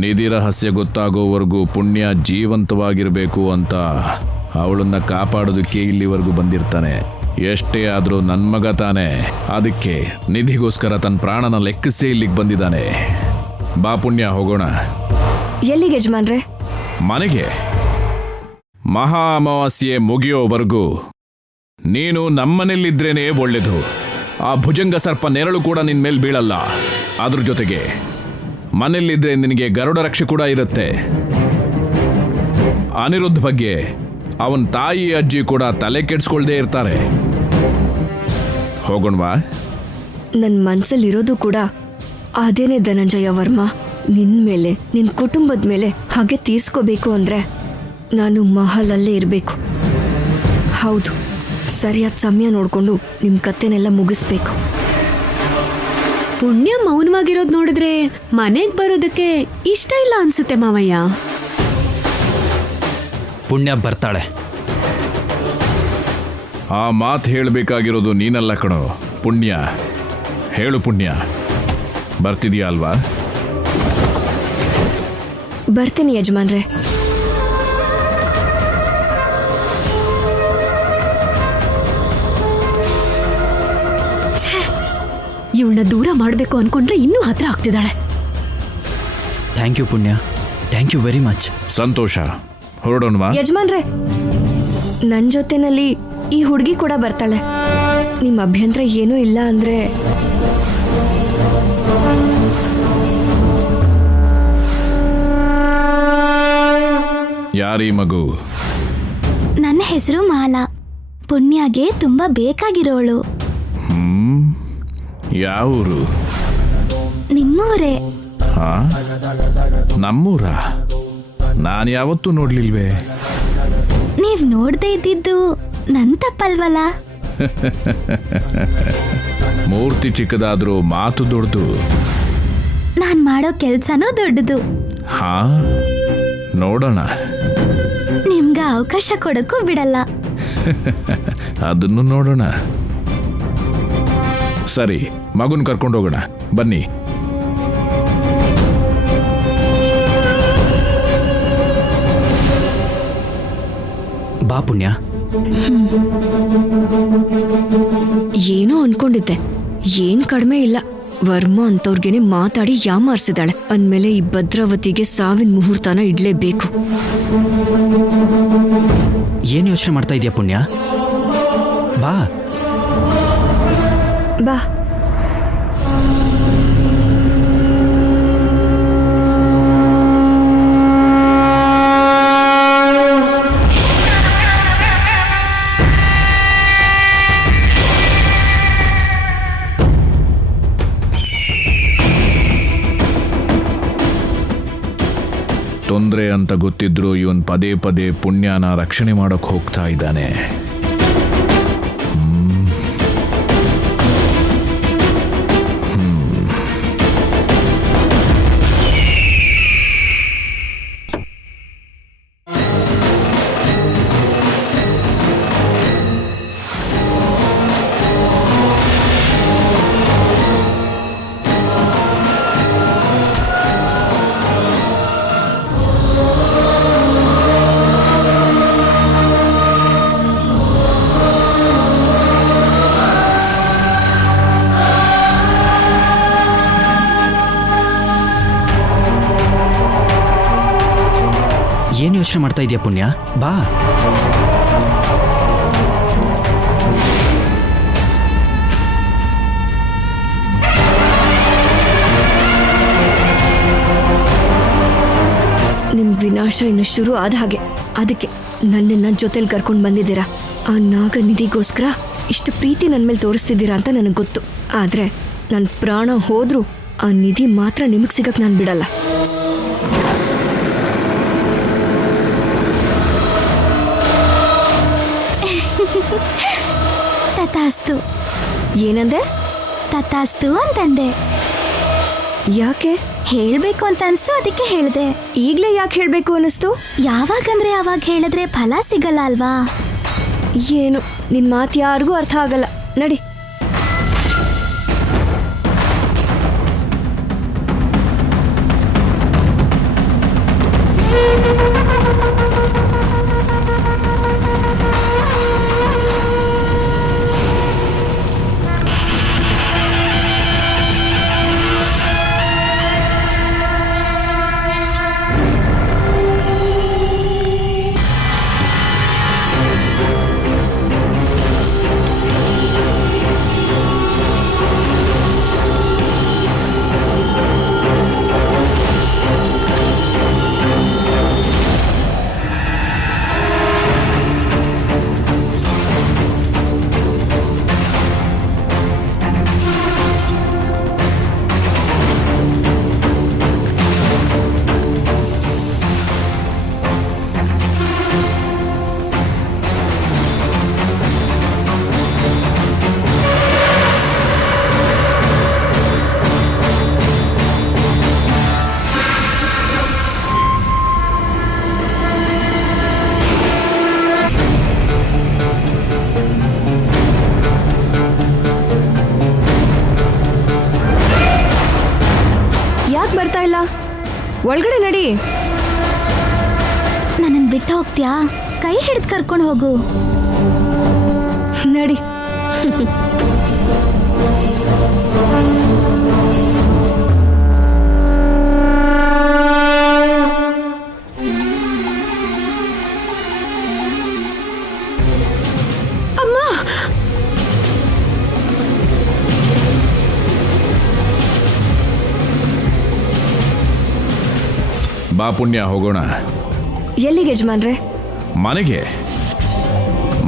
ನಿಧಿ ರಹಸ್ಯ ಗೊತ್ತಾಗೋವರೆಗೂ ಪುಣ್ಯ ಜೀವಂತವಾಗಿರಬೇಕು ಅಂತ ಅವಳನ್ನ ಕಾಪಾಡೋದಕ್ಕೆ ಇಲ್ಲಿವರೆಗೂ ಬಂದಿರ್ತಾನೆ. ಎಷ್ಟೇ ಆದರೂ ನನ್ನ ಮಗ ತಾನೆ, ಅದಕ್ಕೆ ನಿಧಿಗೋಸ್ಕರ ತನ್ನ ಪ್ರಾಣನ ಲೆಕ್ಕಿಸೇ ಇಲ್ಲಿಗೆ ಬಂದಿದ್ದಾನೆ. ಬಾ ಪುಣ್ಯ, ಹೋಗೋಣ. ಎಲ್ಲಿಗೆ ಯಜಮಾನ್ರೆ? ಮನೆಗೆ. ಮಹಾ ಅಮಾವಾಸ್ಯೆ ಮುಗಿಯೋವರೆಗೂ ನೀನು ನಮ್ಮನೇಲಿದ್ರೇನೆ ಒಳ್ಳೇದು. ಆ ಭುಜಂಗ ಸರ್ಪ ನೆರಳು ಕೂಡ ನಿನ್ ಮೇಲೆ ಬೀಳಲ್ಲ. ಅದ್ರ ಜೊತೆಗೆ ಮನೆಯಲ್ಲಿದ್ರೆ ನಿನಗೆ ಗರುಡ ರಕ್ಷೆ ಕೂಡ ಇರುತ್ತೆ. ಅನಿರುದ್ಧ ಬಗ್ಗೆ ಅವನ ತಾಯಿ ಅಜ್ಜಿ ಕೂಡ ತಲೆ ಕೆಡ್ಸ್ಕೊಳ್ದೇ ಇರ್ತಾರೆ. ಹೋಗೋಣವಾ? ನನ್ನ ಮನ್ಸಲ್ಲಿರೋದು ಕೂಡ ಅದೇನೇ ಧನಂಜಯ ವರ್ಮ. ನಿನ್ ಮೇಲೆ, ನಿನ್ ಕುಟುಂಬದ ಮೇಲೆ ಹಾಗೆ ತೀರ್ಸ್ಕೋಬೇಕು ಅಂದ್ರೆ ನಾನು ಮಹಲಲ್ಲೇ ಇರಬೇಕು. ಹೌದು, ಸರಿಯಾದ ಸಮಯ ನೋಡ್ಕೊಂಡು ನಿಮ್ಮ ಕತ್ತೆನೆಲ್ಲ ಮುಗಿಸ್ಬೇಕು. ಪುಣ್ಯ ಮೌನವಾಗಿರೋದು ನೋಡಿದ್ರೆ ಮನೆಗೆ ಬರೋದಕ್ಕೆ ಇಷ್ಟ ಇಲ್ಲ ಅನ್ಸುತ್ತೆ ಮಾವಯ್ಯ. ಪುಣ್ಯ ಬರ್ತಾಳೆ. ಆ ಮಾತು ಹೇಳಬೇಕಾಗಿರೋದು ನೀನಲ್ಲ ಕಣೋ ಪುಣ್ಯ. ಹೇಳು ಪುಣ್ಯ, ಬರ್ತಿದೀಯಾ ಅಲ್ವಾ? ಬರ್ತೀನಿ ಯಜಮಾನ್ರೆ. ಇವಳನ್ನ ದೂರ ಮಾಡಬೇಕು ಅನ್ಕೊಂಡ್ರೆ ಇನ್ನೂ ಹತ್ರ ಆಗ್ತಿದ್ದಾಳೆ. ಥ್ಯಾಂಕ್ ಯು ಪುಣ್ಯ, ಥ್ಯಾಂಕ್ ಯು ವೆರಿ ಮಚ್. ಸಂತೋಷ. ಹೊರಡೋಣವಾ? ಯಜಮಾನ್ರೆ, ನನ್ನ ಜೊತೆನಲ್ಲಿ ಈ ಹುಡುಗಿ ಕೂಡ ಬರ್ತಾಳೆ. ನಿಮ್ಮ ಅಭ್ಯಂತರ ಏನೂ ಇಲ್ಲ ಅಂದ್ರೆ? ಯಾರೀ ಮಗು? ನನ್ನ ಹೆಸರು ಮಾಲಾ. ಪುಣ್ಯಗೆ ತುಂಬಾ ಬೇಕಾಗಿರೋಳು. ಯಾವೂರು? ನಿಮ್ಮೂರೇ. ಹಾ, ನಮ್ಮೂರ? ನಾನು ಯಾವತ್ತೂ ನೋಡ್ಲಿಲ್ವೇ? ನೀವ್ ನೋಡ್ದೇ ಇದ್ದಿದ್ದು ನನ್ ತಪ್ಪಲ್ವಲ್ಲ? ಮೂರ್ತಿ ಚಿಕ್ಕದಾದ್ರೂ ಮಾತು ದೊಡ್ಡದು. ನಾನ್ ಮಾಡೋ ಕೆಲ್ಸನೂ ದೊಡ್ಡದು. ಹಾ, ನೋಡೋಣ. ನಿಮ್ಗ ಅವಕಾಶ ಕೊಡಕ್ಕೂ ಬಿಡಲ್ಲ. ಅದನ್ನು ನೋಡೋಣ. ಸರಿ, ಮಗುನ್ ಕರ್ಕೊಂಡೋಗೋಣ ಬನ್ನಿ. ಬಾ ಪುಣ್ಯ. ಏನೋ ಅನ್ಕೊಂಡಿದ್ದೆ, ಏನ್ ಕಡಿಮೆ ಇಲ್ಲ. ವರ್ಮ ಅಂತವ್ರಿಗೇನೆ ಮಾತಾಡಿ ಯಾಮಾರ್ಸಿದಾಳೆ ಅಂದ್ಮೇಲೆ ಈ ಭದ್ರಾವತಿಗೆ ಸಾವಿನ ಮುಹೂರ್ತನ ಇಡ್ಲೇಬೇಕು. ಏನ್ ಯೋಚನೆ ಮಾಡ್ತಾ ಇದೀಯ ಪುಣ್ಯ? ಬಾ ಬಾ. ತೊಂದರೆ ಅಂತ ಗೊತ್ತಿದ್ರು ಇವನ್ ಪದೇ ಪದೇ ಪುಣ್ಯನ ರಕ್ಷಣೆ ಮಾಡೋಕ್ ಹೋಗ್ತಾ ಇದ್ದಾನೆ. ಏನ್ ಯೋಚನೆ ಮಾಡ್ತಾ ಇದೀಯ ಪುಣ್ಯ? ಬಾ. ನಿಮ್ ವಿನಾಶ ಇನ್ನು ಶುರು ಆದ ಹಾಗೆ. ಅದಕ್ಕೆ ನನ್ನನ್ನ ಜೊತೆಲಿ ಕರ್ಕೊಂಡು ಬಂದಿದ್ದೀರಾ. ಆ ನಾಗನಿಧಿಗೋಸ್ಕರ ಇಷ್ಟು ಪ್ರೀತಿ ನನ್ನ ಮೇಲೆ ತೋರಿಸ್ತಿದ್ದೀರಾ ಅಂತ ನನಗೆ ಗೊತ್ತು. ಆದ್ರೆ ನನ್ನ ಪ್ರಾಣ ಹೋದ್ರೂ ಆ ನಿಧಿ ಮಾತ್ರ ನಿಮಗ್ ಸಿಗಕ್ ನಾನು ಬಿಡಲ್ಲ. ತಥಾಸ್ತು. ಏನಂದೆ? ತಥಾಸ್ತು ಅಂತಂದೆ. ಯಾಕೆ? ಹೇಳ್ಬೇಕು ಅಂತ ಅನ್ಸ್ತು, ಅದಕ್ಕೆ ಹೇಳ್ದೆ. ಈಗ್ಲೇ ಯಾಕೆ ಹೇಳ್ಬೇಕು ಅನಿಸ್ತು? ಯಾವಾಗಂದ್ರೆ ಅವಾಗ ಹೇಳಿದ್ರೆ ಫಲ ಸಿಗಲ್ಲ ಅಲ್ವಾ? ಏನು ನಿನ್ ಮಾತು ಯಾರಿಗೂ ಅರ್ಥ ಆಗಲ್ಲ. ನಡಿ. ಒಳಗಡೆ ನಡಿ. ನನ್ನನ್ನು ಬಿಟ್ಟು ಹೋಗ್ತೀಯಾ? ಕೈ ಹಿಡಿದು ಕರ್ಕೊಂಡು ಹೋಗು. ನಡಿ. ಬಾ ಪುಣ್ಯ, ಹೋಗೋಣ. ಎಲ್ಲಿಗೆ ಯಜಮಾನ್ರೆ? ಮನೆಗೆ.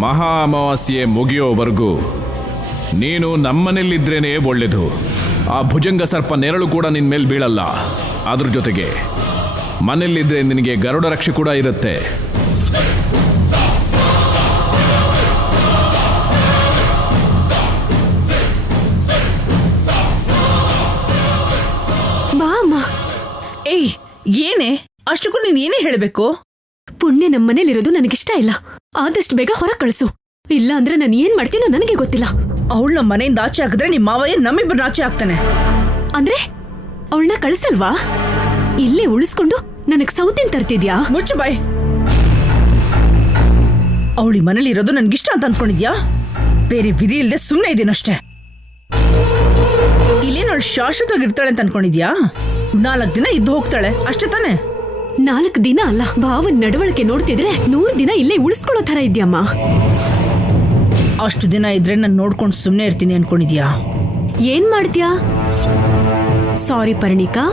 ಮಹಾ ಅಮಾವಾಸ್ಯೆ ಮುಗಿಯೋವರೆಗೂ ನೀನು ನಮ್ಮನೇಲಿದ್ರೇನೆ ಒಳ್ಳೇದು. ಆ ಭುಜಂಗ ಸರ್ಪ ನೆರಳು ಕೂಡ ನಿನ್ನ ಮೇಲೆ ಬೀಳಲ್ಲ. ಅದ್ರ ಜೊತೆಗೆ ಮನೆಯಲ್ಲಿದ್ದರೆ ನಿನಗೆ ಗರುಡ ರಕ್ಷೆ ಕೂಡ ಇರುತ್ತೆ. ಬಾ ಅಮ್ಮ. ಏಯ್, ಏನೇ ಅಷ್ಟಕ್ಕೂ ನೀನ್ ಏನೇ ಹೇಳಬೇಕು? ಪುಣ್ಯ ನಮ್ಮನೇಲಿರೋದು ನನಗಿಷ್ಟ ಇಲ್ಲ. ಆದಷ್ಟು ಬೇಗ ಹೊರ ಕಳಿಸು. ಇಲ್ಲ ಅಂದ್ರೆ ನಾನು ಏನ್ ಮಾಡ್ತೀನೋ ನನಗೆ ಗೊತ್ತಿಲ್ಲ. ಅವಳು ನಮ್ಮ ಮನೆಯಿಂದ ಆಚೆ ಹಾಕಿದ್ರೆ ನಿಮ್ಮ ಮಾವಯ್ಯ ನಮ್ಮಿಬ್ಬರನ್ನ ಆಚೆ ಹಾಕ್ತಾನೆ. ಅಂದ್ರೆ ಅವಳನ್ನ ಕಳಿಸಲ್ವಾ? ಇಲ್ಲೇ ಉಳಿಸ್ಕೊಂಡು ನನಗ್ ಸೌತಿನ್ ತರ್ತಿದ್ಯಾ? ಮುಚ್ಚು ಬಾಯ್. ಅವಳಿ ಮನೇಲಿ ಇರೋದು ನನ್ಗಿಷ್ಟ ಅಂತ ಅಂದ್ಕೊಂಡಿದ್ಯಾ? ಬೇರೆ ವಿಧಿ ಇಲ್ಲದೆ ಸುಮ್ಮನೆ ಇದೀನಷ್ಟೇ. ಇಲ್ಲೇನವಳು ಶಾಶ್ವತವಾಗಿರ್ತಾಳೆ ಅಂತ ಅನ್ಕೊಂಡಿದ್ಯಾ? 4 ದಿನ ಇದ್ದು ಹೋಗ್ತಾಳೆ ಅಷ್ಟೇ ತಾನೆ? 4 ದಿನ ಅಲ್ಲ, ಭಾವನ್ ನಡವಳಿಕೆ ನೋಡ್ತಿದ್ರೆ 100 ದಿನ ಇಲ್ಲೇ ಉಳಿಸ್ಕೊಳ್ಳೋ ತರ ಇದ್ಯಮ್ಮ. ಅಷ್ಟು ದಿನ ಇದ್ರೆ ನಾನು ನೋಡ್ಕೊಂಡು ಸುಮ್ಮನೆ ಇರ್ತೀನಿ ಅನ್ಕೊಂಡಿದ್ಯಾ? ಏನ್ ಮಾಡ್ತೀಯಾ? ಸಾರಿ ಪರಿಣಿಕಾ,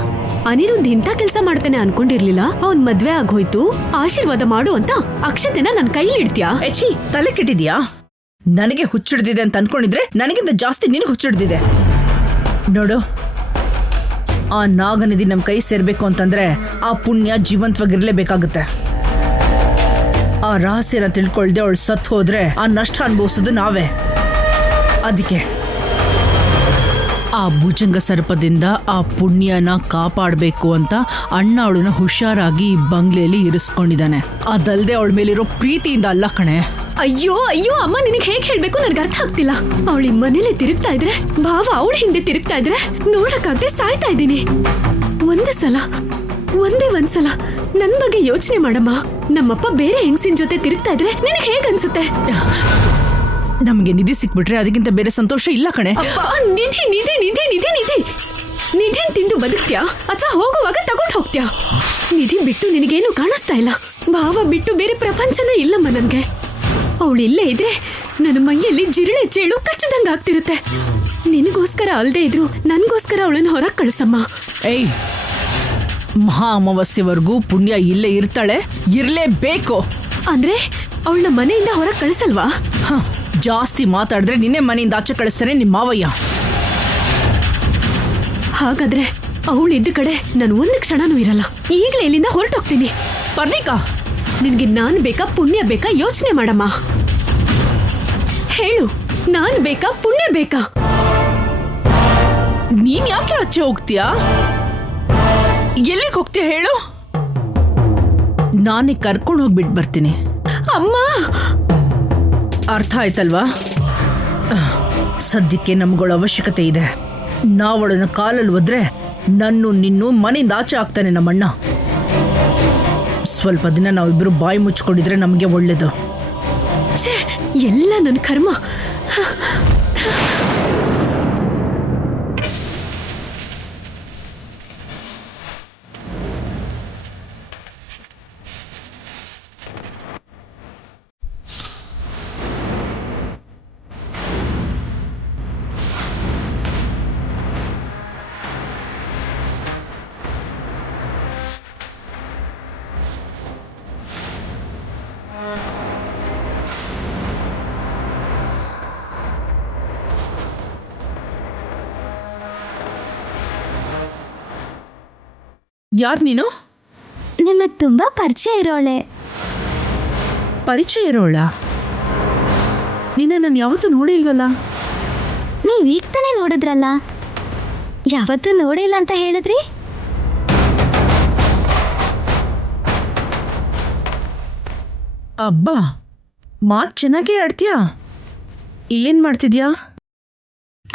ಅನಿರುದ್ಧ್ ಇಂಥ ಕೆಲಸ ಮಾಡ್ತಾನೆ ಅನ್ಕೊಂಡಿರ್ಲಿಲ್ಲ. ಅವನ್ ಮದ್ವೆ ಆಗೋಯ್ತು, ಆಶೀರ್ವಾದ ಮಾಡು ಅಂತ ಅಕ್ಷತೆನ ನನ್ ಕೈಲಿ ಇಡ್ತೀಯಾ? ಎಚಿ, ತಲೆ ಕೆಟ್ಟಿದ್ಯಾ? ನನಗೆ ಹುಚ್ಚಿಡ್ದಿದೆ ಅಂತ ಅನ್ಕೊಂಡಿದ್ರೆ ನನಗಿಂತ ಜಾಸ್ತಿ ನಿನಗೆ ಹುಚ್ಚಿಡ್ದಿದೆ. ನೋಡು, ಆ ನಾಗನಿಧಿ ನಮ್ ಕೈ ಸೇರ್ಬೇಕು ಅಂತಂದ್ರೆ ಆ ಪುಣ್ಯ ಜೀವಂತವಾಗಿರ್ಲೇಬೇಕಾಗುತ್ತೆ. ಆ ರಹಸ್ಯನ ತಿಳ್ಕೊಳ್ದೆ ಅವಳು ಸತ್ತು ಹೋದ್ರೆ ಆ ನಷ್ಟ ಅನುಭವಿಸೋದು ನಾವೇ. ಅದಕ್ಕೆ ಆ ಭುಜಂಗ ಸರ್ಪದಿಂದ ಆ ಪುಣ್ಯನ ಕಾಪಾಡಬೇಕು ಅಂತ ಅಣ್ಣ ಅವಳನ್ನ ಹುಷಾರಾಗಿ ಈ ಬಂಗ್ಲೆಯಲ್ಲಿ ಇರಿಸ್ಕೊಂಡಿದ್ದಾನೆ. ಅದಲ್ದೆ ಅವಳ ಮೇಲಿರೋ ಪ್ರೀತಿಯಿಂದ ಅಲ್ಲ ಕಣೆ. ಅಯ್ಯೋ ಅಯ್ಯೋ ಅಮ್ಮ, ನಿನಗೆ ಹೇಗೆ ಹೇಳ್ಬೇಕು ನನಗೆ ಅರ್ಥ ಆಗ್ತಿಲ್ಲ. ಅವಳಿ ಮನೇಲಿ ತಿರುಗ್ತಾ ಇದ್ರೆ, ಭಾವ ಅವಳ ಹಿಂದೆ ತಿರುಗ್ತಾ ಇದ್ರೆ ನೋಡಕ್ಕಾಗ್ದೆ ಸಾಯ್ತಾ ಇದ್ದೀನಿ. ಒಂದೇ ಒಂದ್ಸಲ ನನ್ ಬಗ್ಗೆ ಯೋಚನೆ ಮಾಡಮ್ಮ. ನಮ್ಮಪ್ಪ ಬೇರೆ ಹೆಂಗಸಿನ ಜೊತೆ ತಿರುಗ್ತಾ ಇದ್ರೆ ನಿನಗೆ ಹೇಗ್ ಅನ್ಸುತ್ತೆ? ನಮ್ಗೆ ನಿಧಿ ಸಿಕ್ಬಿಟ್ರೆ ಅದಕ್ಕಿಂತ ಬೇರೆ ಸಂತೋಷ ಇಲ್ಲ ಕಣೆ. ನಿಧಿ ನಿಧಿ ನಿಧಿ ನಿಧಿ ನಿಧಿ ನಿಧಿನ್ ತಿಂದು ಬದುಕ್ತ್ಯಾ ಅಥವಾ ಹೋಗುವಾಗ ತಗೊಂಡು ಹೋಗ್ತ್ಯಾ? ನಿಧಿ ಬಿಟ್ಟು ನಿನಗೇನು ಕಾಣಿಸ್ತಾ ಇಲ್ಲ. ಭಾವ ಬಿಟ್ಟು ಬೇರೆ ಪ್ರಪಂಚನೇ ಇಲ್ಲಮ್ಮ ನನ್ಗೆ. ಅವಳು ಇಲ್ಲೇ ಇದ್ರೆ ನನ್ನ ಮೈಯಲ್ಲಿ ಜಿರಳೆ ಚೇಳು ಕಚ್ಚದಂಗ ಆಗ್ತಿರುತ್ತೆ. ನಿನಗೋಸ್ಕರ ಅಲ್ದೇ ಇದ್ರು ನನ್ಗೋಸ್ಕರ ಅವಳನ್ನ ಹೊರಗೆ ಕಳಿಸಮ್ಮ. ಏಯ್, ಮಹಾ ಅಮಾವಾಸ್ಯವರೆಗೂ ಪುಣ್ಯ ಇಲ್ಲೇ ಇರ್ತಾಳೆ, ಇರ್ಲೇಬೇಕು. ಅಂದ್ರೆ ಅವಳನ್ನ ಮನೆಯಿಂದ ಹೊರಗೆ ಕಳಿಸಲ್ವಾ? ಜಾಸ್ತಿ ಮಾತಾಡಿದ್ರೆ ನಿನ್ನೆ ಮನೆಯಿಂದ ಆಚೆ ಕಳಿಸ್ತಾನೆ ನಿಮ್ಮ ಮಾವಯ್ಯ. ಹಾಗಾದ್ರೆ ಅವಳಿದ್ದ ಕಡೆ ನಾನು ಒಂದು ಕ್ಷಣನೂ ಇರಲ್ಲ. ಈಗಲೇ ಇಲ್ಲಿಂದ ಹೊರಟೋಗ್ತೀನಿ. ಪರ್ಣಿಕಾ, ನಿನ್ಗೆ ನಾನ್ ಬೇಕಾ ಪುಣ್ಯ ಬೇಕಾ ಯೋಚನೆ ಮಾಡಮ್ಮ. ಹೇಳು, ನಾನ್ ಬೇಕಾ ಪುಣ್ಯ ಬೇಕಾ? ನೀನ್ ಯಾಕೆ ಆಚೆ ಹೋಗ್ತೀಯಾ? ಎಲ್ಲಿಗೆ ಹೋಗ್ತೀಯ ಹೇಳು? ನಾನೇ ಕರ್ಕೊಂಡು ಹೋಗ್ಬಿಟ್ಟು ಬರ್ತೀನಿ. ಅಮ್ಮ, ಅರ್ಥ ಆಯ್ತಲ್ವಾ? ಸದ್ಯಕ್ಕೆ ನಮ್ಗಳ ಅವಶ್ಯಕತೆ ಇದೆ. ನಾವಳನ್ನ ಕಾಲಲ್ಲಿ ಒದ್ರೆ ನಿನ್ನೂ ಮನೆಯಿಂದ ಆಚೆ ಆಗ್ತಾನೆ ನಮ್ಮಣ್ಣ. ಸ್ವಲ್ಪ ದಿನ ನಾವಿಬ್ರು ಬಾಯಿ ಮುಚ್ಕೊಂಡಿದ್ರೆ ನಮಗೆ ಒಳ್ಳೇದು. ಎಲ್ಲ ನನ್ನ ಕರ್ಮ. ಯಾರು ನೀನು? ನಿಮಗೆ ತುಂಬಾ ಪರಿಚಯ ಇರೋಳೆ. ಪರಿಚಯ ಇರೋಳ? ನಿನ್ನ ನಾನು ಯಾವತ್ತೂ ನೋಡಿಲ್ವಲ್ಲ. ನೀವೀಗ ತಾನೇ ನೋಡಿದ್ರಲ್ಲ, ಯಾವತ್ತೂ ನೋಡಿಲ್ಲ ಅಂತ ಹೇಳಿದ್ರಿ. ಅಬ್ಬಾ, ಮಾತು ಚೆನ್ನಾಗೇ ಆಡ್ತೀಯಾ. ಏನ್ ಮಾಡ್ತಿದ್ಯಾ?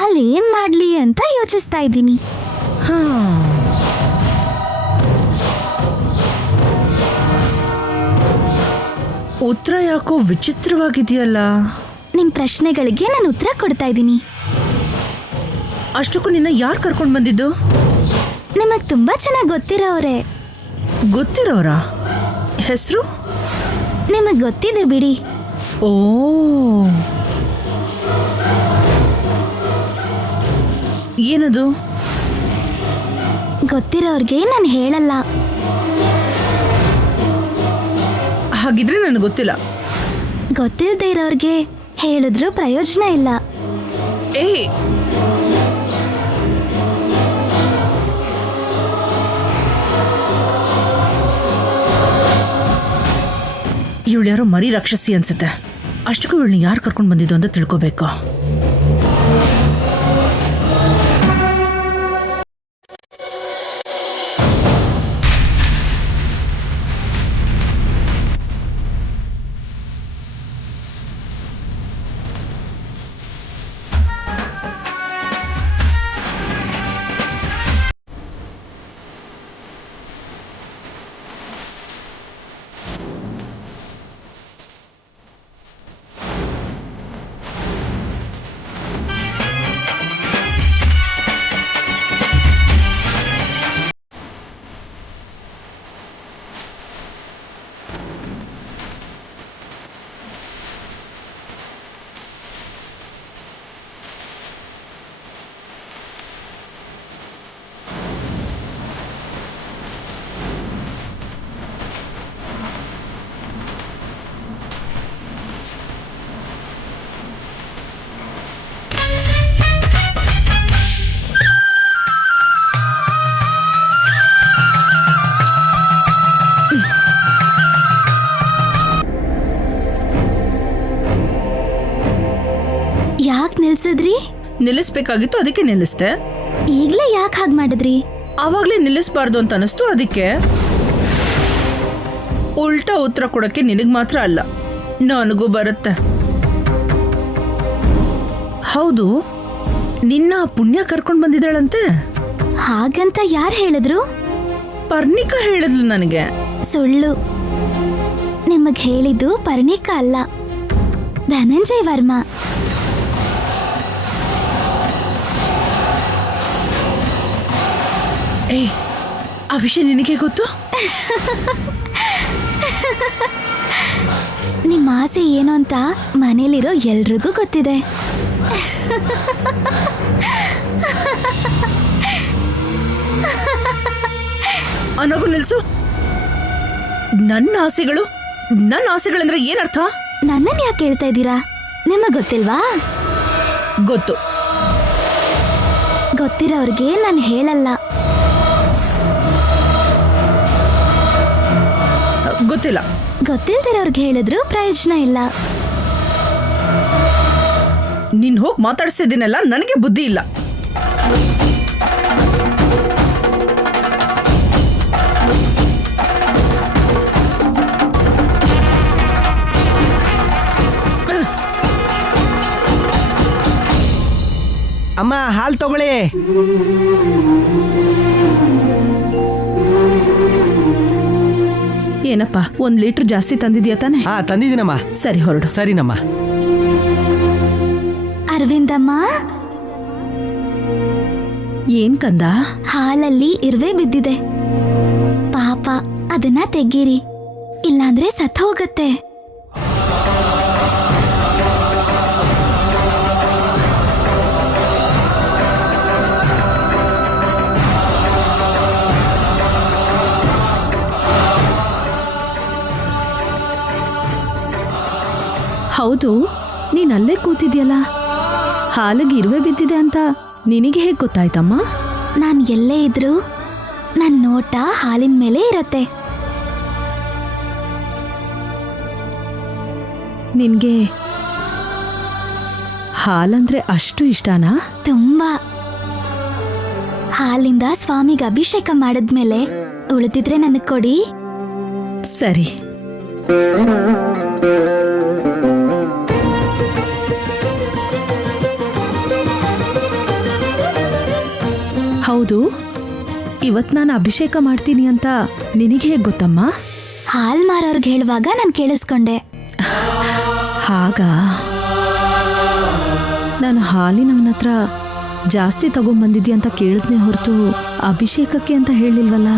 ಅಲ್ಲಿ ಏನ್ ಮಾಡ್ಲಿ ಅಂತ ಯೋಚಿಸ್ತಾ ಇದ್ದೀನಿ. ಉತ್ತರ ಯಾಕೋ ವಿಚಿತ್ರವಾಗಿದೆಯಲ್ಲ. ನಿಮ್ ಪ್ರಶ್ನೆಗಳಿಗೆ ನಾನು ಉತ್ತರ ಕೊಡ್ತಾ ಇದ್ದೀನಿ. ಅಷ್ಟಕ್ಕೂ ನಿನ್ನ ಯಾರು ಕರ್ಕೊಂಡು ಬಂದಿದ್ದು? ನಿಮಗ್ ತುಂಬಾ ಚೆನ್ನಾಗಿ ಗೊತ್ತಿರೋವ್ರೆ. ಗೊತ್ತಿರೋರ ಹೆಸರು? ನಿಮಗ್ ಗೊತ್ತಿದೆ ಬಿಡಿ. ಓ, ಏನದು? ಗೊತ್ತಿರೋರ್ಗೆ ನಾನು ಹೇಳಲ್ಲ. ಹಾಗಿದ್ರೆ ನನಗೆ ಗೊತ್ತಿಲ್ಲ. ಗೊತ್ತಿಲ್ಲದೆ ಇರೋರ್ಗೆ ಹೇಳಿದ್ರೂ ಪ್ರಯೋಜನ ಇಲ್ಲ. ಏ, ಇವಳು ಯಾರೋ ಮರಿ ರಾಕ್ಷಸಿ ಅನ್ಸುತ್ತೆ. ಅಷ್ಟಕ್ಕೂ ಇವಳನ್ನ ಯಾರು ಕರ್ಕೊಂಡು ಬಂದಿದ್ದು ಅಂತ ತಿಳ್ಕೋಬೇಕು. ಯಾಕೆ ನಿಲ್ಸಿದ್ರಿ? ನಿಲ್ಲಿಸ್ಬೇಕಾಗಿತ್ತು, ಅದಕ್ಕೆ ನಿಲ್ಲಿಸ್ದೆ. ಈಗ್ಲೇ ಯಾಕೆ ಹಾಗೆ ಮಾಡಿದ್ರಿ? ಆವಾಗ್ಲೇ ನಿಲ್ಲಿಸಬಾರ್ದು ಅಂತ ಅನಿಸ್ತು, ಅದಕ್ಕೆ. ಉಲ್ಟಾ ಉತ್ತರ ಕೊಡಕ್ಕೆ ನಿನಗ್ ಮಾತ್ರ ಅಲ್ಲ, ನನಗೂ ಬರುತ್ತೆ. ಹೌದು, ನಿನ್ನ ಪುಣ್ಯ ಕರ್ಕೊಂಡು ಬಂದಿದ್ದಾಳಂತೆ. ಹಾಗಂತ ಯಾರು ಹೇಳಿದ್ರು? ಪರ್ಣಿಕಾ ಹೇಳಿದ್ಲು ನನಗೆ. ಸುಳ್ಳು. ನಿಮಗ್ ಹೇಳಿದ್ದು ಪರ್ಣಿಕಾ ಅಲ್ಲ, ಧನಂಜಯ್ ವರ್ಮಾ. ಏ, ಆ ವಿಷಯ ನಿನಗೆ ಗೊತ್ತು? ನಿಮ್ಮ ಆಸೆ ಏನು ಅಂತ ಮನೇಲಿರೋ ಎಲ್ರಿಗೂ ಗೊತ್ತಿದೆ. ಅನ್ನೋಗು ನಿಲ್ಸು. ನನ್ನ ಆಸೆಗಳಂದ್ರೆ ಏನರ್ಥ? ನನ್ನನ್ನು ಯಾಕೆ ಕೇಳ್ತಾ ಇದ್ದೀರಾ? ನಿಮಗ್ ಗೊತ್ತಿಲ್ವಾ? ಗೊತ್ತು. ಗೊತ್ತಿರೋರ್ಗೆ ನಾನು ಹೇಳಲ್ಲ. ಗೊತ್ತಿಲ್ಲ. ಗೊತ್ತಿಲ್ದಿರೋರ್ಗೆ ಹೇಳಿದ್ರು ಪ್ರಯೋಜನ ಇಲ್ಲ. ನೀನ್ ಹೋಗಿ ಮಾತಾಡ್ಸಿದ್ದೀನಲ್ಲ, ನನಗೆ ಬುದ್ಧಿ ಇಲ್ಲ. ಅಮ್ಮ, ಹಾಲು ತಗೊಳ್ಳಿ. ಏನಪ್ಪ, 1 ಲೀಟರ್ ಜಾಸ್ತಿ ತಂದಿದ್ಯಾ ತಾನೆ? ಹಾ, ತಂದಿದ್ದೀನಮ್ಮ. ಸರಿ, ಹೊರಡು. ಸರಿನಮ್ಮ. ಅರವಿಂದಮ್ಮ, ಏನ್ ಕಂದ? ಹಾಲಲ್ಲಿ ಇರುವೆ ಬಿದ್ದಿದೆ. ಪಾಪ, ಅದನ್ನ ತೆಗೀರಿ, ಇಲ್ಲಾಂದ್ರೆ ಸತ್ತು ಹೋಗತ್ತೆ. ಹೌದು, ನೀನ್ ಅಲ್ಲೇ ಕೂತಿದ್ಯಲ್ಲ, ಹಾಲಿಗೆ ಇರುವೆ ಬಿದ್ದಿದೆ ಅಂತ ನಿನಗೆ ಹೇಗೆ ಗೊತ್ತಾಯ್ತಮ್ಮ? ನಾನು ಎಲ್ಲೇ ಇದ್ರು ನನ್ನ ನೋಟ ಹಾಲಿನ ಮೇಲೆ ಇರತ್ತೆ. ನಿನ್ಗೆ ಹಾಲಂದ್ರೆ ಅಷ್ಟು ಇಷ್ಟನಾ? ತುಂಬಾ. ಹಾಲಿಂದ ಸ್ವಾಮಿಗೆ ಅಭಿಷೇಕ ಮಾಡಿದ್ಮೇಲೆ ಉಳಿದಿದ್ರೆ ನನಗೆ ಕೊಡಿ. ಸರಿ. ಹೌದು, ಇವತ್ ನಾನು ಅಭಿಷೇಕ ಮಾಡ್ತೀನಿ ಅಂತ ನಿನಗೆ ಹೇಗೆ ಗೊತ್ತಮ್ಮ? ಹಾಲ್ ಮಾರೋರ್ಗೆ ಹೇಳುವಾಗ ನಾನು ಕೇಳಿಸ್ಕೊಂಡೆ. ಹಾಗ ನಾನು ಹಾಲಿನವನ ಹತ್ರ ಜಾಸ್ತಿ ತಗೊಂಬಂದಿದ್ಯಾ ಅಂತ ಕೇಳಿದ್ನೆ ಹೊರತು ಅಭಿಷೇಕಕ್ಕೆ ಅಂತ ಹೇಳಿಲ್ವಲ್ಲ.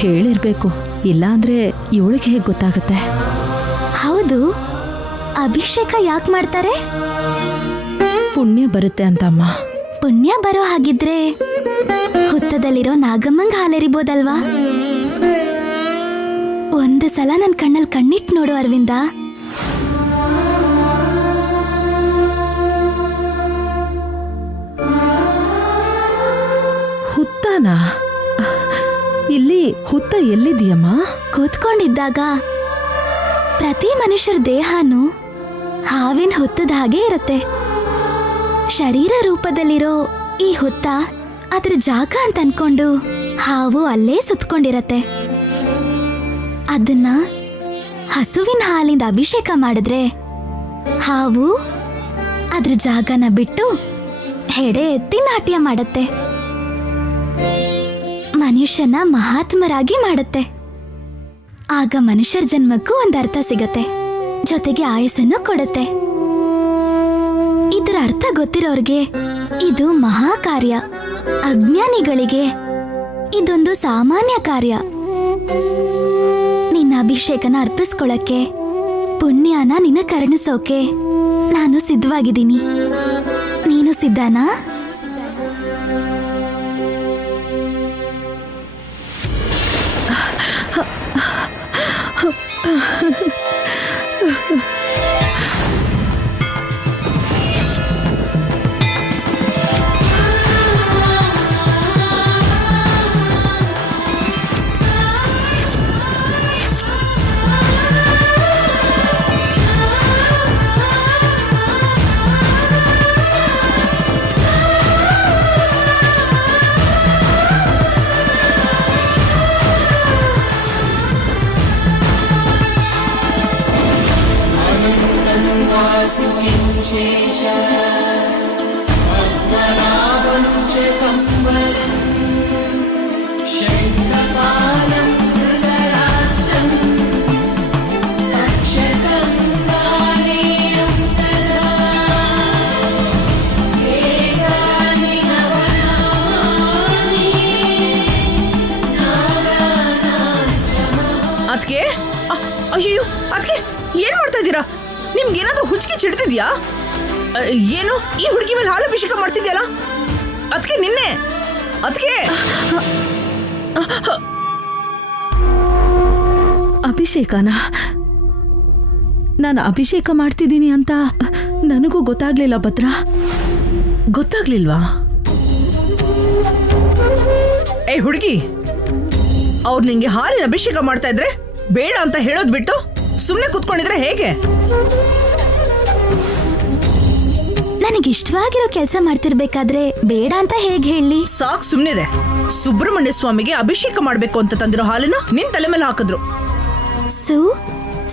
ಹೇಳಿರ್ಬೇಕು, ಇಲ್ಲ ಅಂದ್ರೆ ಇವಳಿಗೆ ಹೇಗೆ ಗೊತ್ತಾಗತ್ತೆ? ಹೌದು, ಅಭಿಷೇಕ ಯಾಕೆ ಮಾಡ್ತಾರೆ? ಪುಣ್ಯ ಬರುತ್ತೆ ಅಂತಮ್ಮ. ಪುಣ್ಯ ಬರೋ ಹಾಗಿದ್ರೆ ಹುತ್ತದಲ್ಲಿರೋ ನಾಗಮ್ಮಂಗ್ ಹಾಲೆರಿಬೋದಲ್ವಾ? ಒಂದು ಸಲ ನನ್ನ ಕಣ್ಣಲ್ಲಿ ಕಣ್ಣಿಟ್ಟು ನೋಡು ಅರವಿಂದ. ಹುತ್ತನ? ಇಲ್ಲಿ ಹುತ್ತ ಎಲ್ಲಿದೆಯಮ್ಮ? ಕೂತ್ಕೊಂಡಿದ್ದಾಗ ಪ್ರತಿ ಮನುಷ್ಯರ ದೇಹನೂ ಹಾವಿನ ಹುತ್ತದ ಹಾಗೆ ಇರುತ್ತೆ. ಶರೀರ ರೂಪದಲ್ಲಿರೋ ಈ ಹುತ್ತ ಅದ್ರ ಜಾಗ ಅಂತ ಅನ್ಕೊಂಡು ಹಾವು ಅಲ್ಲೇ ಸುತ್ಕೊಂಡಿರತ್ತೆ. ಅದನ್ನ ಹಸುವಿನ ಹಾಲಿಂದ ಅಭಿಷೇಕ ಮಾಡಿದ್ರೆ ಹಾವು ಅದ್ರ ಜಾಗನ ಬಿಟ್ಟು ಹೆಡೆ ಎತ್ತಿ ನಾಟ್ಯ ಮಾಡತ್ತೆ. ಮನುಷ್ಯನ ಮಹಾತ್ಮರಾಗಿ ಮಾಡುತ್ತೆ. ಆಗ ಮನುಷ್ಯರ ಜನ್ಮಕ್ಕೂ ಒಂದು ಅರ್ಥ ಸಿಗತ್ತೆ, ಜೊತೆಗೆ ಆಯಸ್ಸನ್ನು ಕೊಡುತ್ತೆ. ಇದರ ಅರ್ಥ ಗೊತ್ತಿರೋರ್ಗೆ ಇದು ಮಹಾ ಕಾರ್ಯ, ಅಜ್ಞಾನಿಗಳಿಗೆ ಇದೊಂದು ಸಾಮಾನ್ಯ ಕಾರ್ಯ. ನಿನ್ನ ಅಭಿಷೇಕನ ಅರ್ಪಿಸ್ಕೊಳಕ್ಕೆ, ಪುಣ್ಯನ ನಿನ್ನ ಕರುಣಿಸೋಕೆ ನಾನು ಸಿದ್ಧವಾಗಿದ್ದೀನಿ. ನೀನು ಸಿದ್ಧನಾ? ಅದಕ್ಕೆ ಅಯ್ಯೋ, ಅದಕ್ಕೆ ಏನ್ ಮಾಡ್ತಾ ಇದ್ದೀರಾ? ನಿಮ್ಗೇನಾದ್ರೂ ಹುಚ್ಚಿಗೆ ಚಿಡ್ತಿದ್ಯಾ? ಏನು ಈ ಹುಡುಗಿ ಮೇಲೆ ಹಾಲು ಅಭಿಷೇಕ ಮಾಡ್ತಿದ್ಯಲ್ಲ? ಅದಕ್ಕೆ ನಿನ್ನೆ ಅದಕ್ಕೆ ಅಭಿಷೇಕನ? ನಾನು ಅಭಿಷೇಕ ಮಾಡ್ತಿದ್ದೀನಿ ಅಂತ ನನಗೂ ಗೊತ್ತಾಗ್ಲಿಲ್ಲ ಭದ್ರ. ಗೊತ್ತಾಗ್ಲಿಲ್ವಾ? ಏ ಹುಡುಗಿ, ಅವ್ರು ನಿಂಗೆ ಹಾಲಿನ ಅಭಿಷೇಕ ಮಾಡ್ತಾ ಇದ್ರೆ ಬೇಡ ಅಂತ ಹೇಳೋದ್ ಬಿಟ್ಟು ಸುಮ್ಮನೆ ಕುತ್ಕೊಂಡಿದ್ರೆ ಹೇಗೆ? ನನಗಿಷ್ಟವಾಗಿರೋ ಕೆಲಸ ಮಾಡ್ತಿರ್ಬೇಕಾದ್ರೆ ಬೇಡ ಅಂತ ಹೇಗೆ ಹೇಳಿ? ಸಾಕ್ ಸುಮ್ನಿರೆ. ಸುಬ್ರಹ್ಮಣ್ಯ ಸ್ವಾಮಿಗೆ ಅಭಿಷೇಕ ಮಾಡ್ಬೇಕು ಅಂತ ತಂದಿರೋ ಹಾಲನ್ನ ನಿನ್ ತಲೆ ಮೇಲೆ ಹಾಕಿದ್ರು.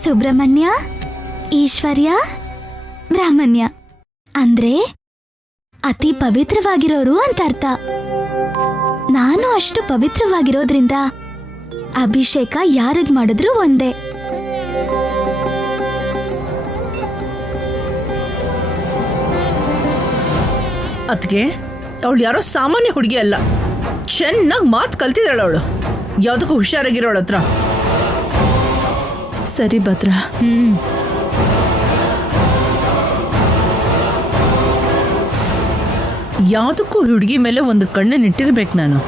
ಸುಬ್ರಹ್ಮಣ್ಯ, ಈಶ್ವರ್ಯ, ಬ್ರಾಹ್ಮಣ್ಯ ಅಂದ್ರೆ ಅತಿ ಪವಿತ್ರವಾಗಿರೋರು ಅಂತ ಅರ್ಥ. ನಾನು ಅಷ್ಟು ಪವಿತ್ರವಾಗಿರೋದ್ರಿಂದ ಅಭಿಷೇಕ ಯಾರಿಗ್ ಮಾಡಿದ್ರು ಒಂದೇ. ಅದ್ಕೆ ಅವಳು ಯಾರೋ ಸಾಮಾನ್ಯ ಹುಡುಗಿ ಅಲ್ಲ, ಚೆನ್ನಾಗಿ ಮಾತು ಕಲ್ತಿದ್ದಾಳ ಅವಳು. ಯಾವ್ದಕ್ಕೂ ಹುಷಾರಾಗಿರೋಳ ಹತ್ರ. ಸರಿ ಭದ್ರ. ಯಾವ್ದಕ್ಕೂ ಹುಡುಗಿ ಮೇಲೆ ಒಂದು ಕಣ್ಣನ್ನಿಟ್ಟಿರ್ಬೇಕು ನಾನು.